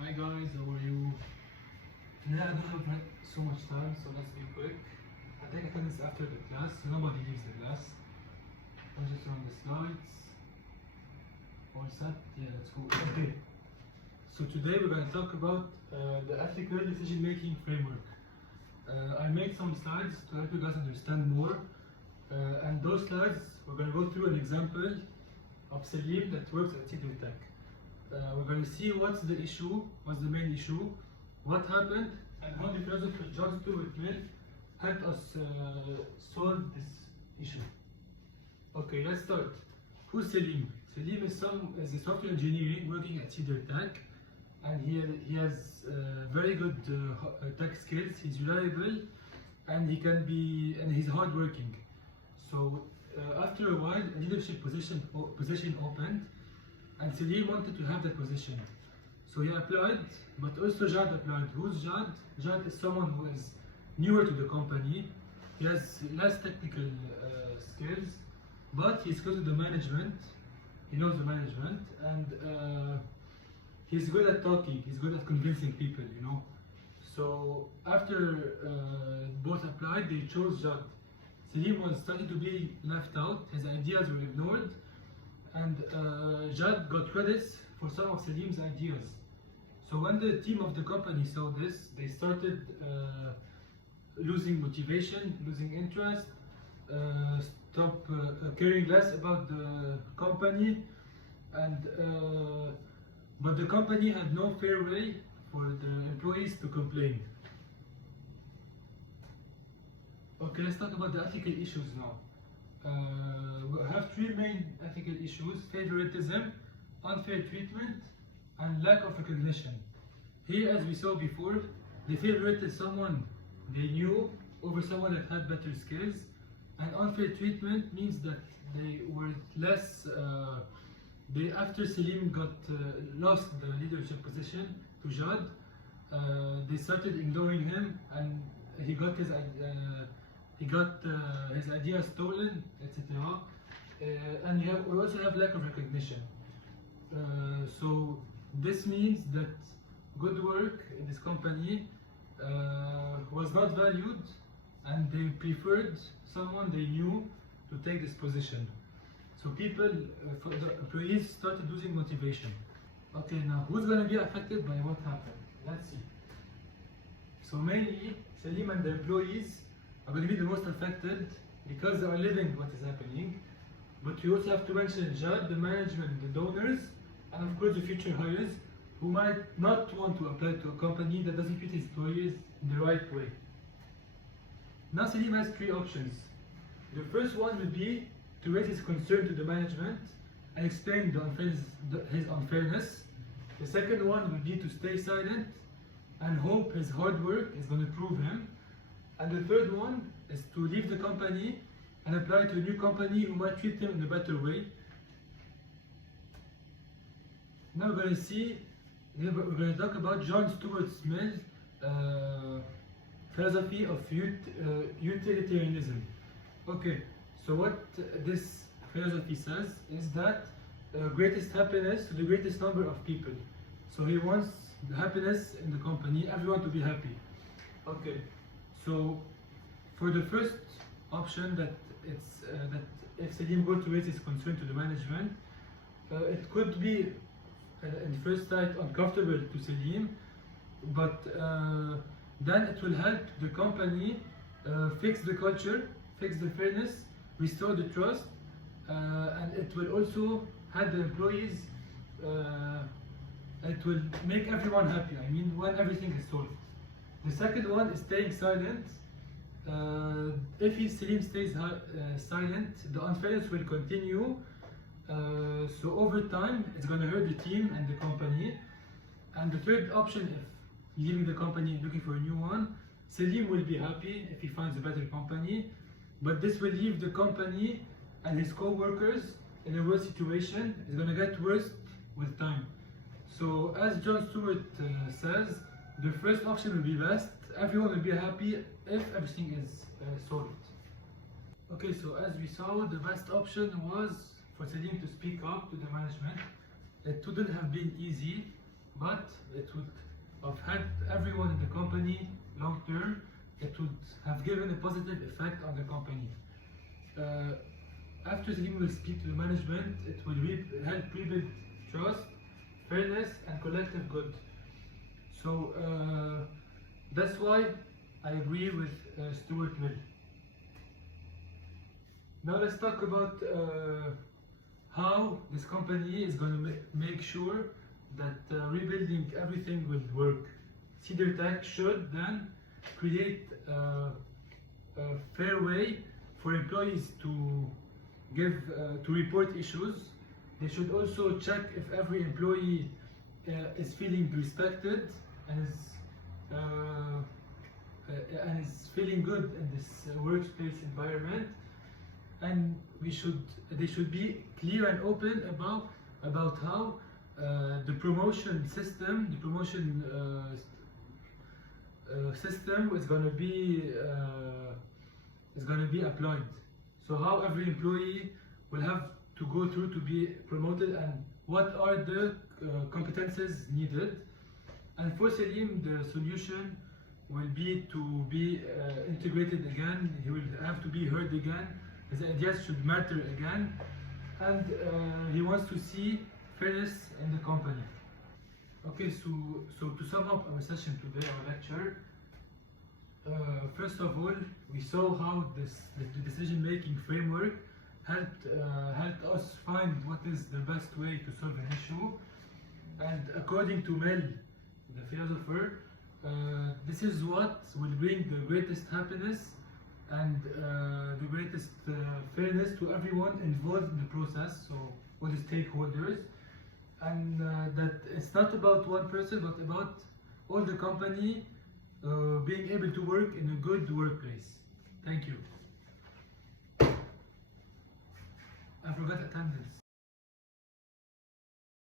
Hi guys, how are you? Today I don't have so much time, so let's be quick. I take attendance after the class, so nobody leaves the class. I'll just run the slides. All set? Yeah, let's go. Okay. So today we're going to talk about the ethical decision-making framework. I made some slides to help you guys understand more. And those slides, we're going to go through an example of Salim that works at Sidul Tech. We're going to see what's the issue, what's the main issue, what happened, and how the philosopher John Stuart Mill helped us solve this issue. Okay, let's start. Who's Salim? Salim is a software engineer working at Sidul Tech, and he has very good tech skills. He's reliable, and he's hardworking. So after a while, a leadership position opened, and Salim wanted to have that position. So he applied, but also Jad applied. Who's Jad? Jad is someone who is newer to the company. He has less technical skills, but he's close to the management. He knows the management, and he's good at talking. He's good at convincing people, you know. So after both applied, they chose Jad. Salim was starting to be left out. His ideas were ignored, and Jad got credits for some of Salim's ideas. So when the team of the company saw this, they started losing motivation, losing interest, stop caring less about the company, and but the company had no fair way for the employees to complain. Okay, let's talk about the ethical issues now. We have three main ethical issues: favoritism, unfair treatment, and lack of recognition. Here, as we saw before, they favorited someone they knew over someone that had better skills, and unfair treatment means that they were less. After Salim got lost the leadership position to Jad, they started ignoring him, and he got his ideas stolen, etc. And we also have lack of recognition. So this means that good work in this company was not valued, and they preferred someone they knew to take this position. So people, the employees started losing motivation. Okay, now who's going to be affected by what happened? Let's see. So mainly, Salim and the employees are going to be the most affected because they are living what is happening. But we also have to mention Jad, the management, the donors, and of course the future hires who might not want to apply to a company that doesn't treat its employees in the right way. Now Salim has three options. The first one would be to raise his concern to the management and explain his unfairness. The second one would be to stay silent and hope his hard work is going to prove him. And the third one is to leave the company and apply to a new company who might treat him in a better way. Now we're going to talk about John Stuart Mill's philosophy of utilitarianism. Okay, so what this philosophy says is that greatest happiness to the greatest number of people. So he wants the happiness in the company, everyone to be happy. Okay, so for the first option, that if Salim were to raise his concern to the management, it could be in first sight uncomfortable to Salim, but then it will help the company fix the culture, fix the fairness, restore the trust, and it will also help the employees. It will make everyone happy. I mean, when everything is solved. The second one is staying silent. If Salim stays silent, the unfairness will continue. So over time, it's going to hurt the team and the company. And the third option, if leaving the company and looking for a new one, Salim will be happy if he finds a better company. But this will leave the company and his co-workers in a worse situation. It's going to get worse with time. So as John Stuart says, the first option will be best. Everyone will be happy if everything is solved. Okay, so as we saw, the best option was for Salim to speak up to the management. It wouldn't have been easy, but it would have helped everyone in the company long term. It would have given a positive effect on the company. After the team will speak to the management, it will help rebuild trust, fairness, and collective good. So that's why I agree with Stuart Mill. Now let's talk about how this company is going to make sure that rebuilding everything will work. Cedar Tech should then create a fair way for employees to report issues. They should also check if every employee is feeling respected and is feeling good in this workplace environment. And they should be clear and open about how the promotion system is going to be applied. So how every employee will have to go through to be promoted, and what are the competences needed. And for Selim, the solution will be to be integrated again. He will have to be heard again. His ideas should matter again, and he wants to see fairness in the company. Okay, so to sum up our session today, our lecture, first of all, we saw how the decision-making framework helped us find what is the best way to solve an issue. And according to Mill, the philosopher, this is what will bring the greatest happiness and the greatest fairness to everyone involved in the process, so all the stakeholders, and that it's not about one person but about all the company being able to work in a good workplace. Thank you. I forgot attendance.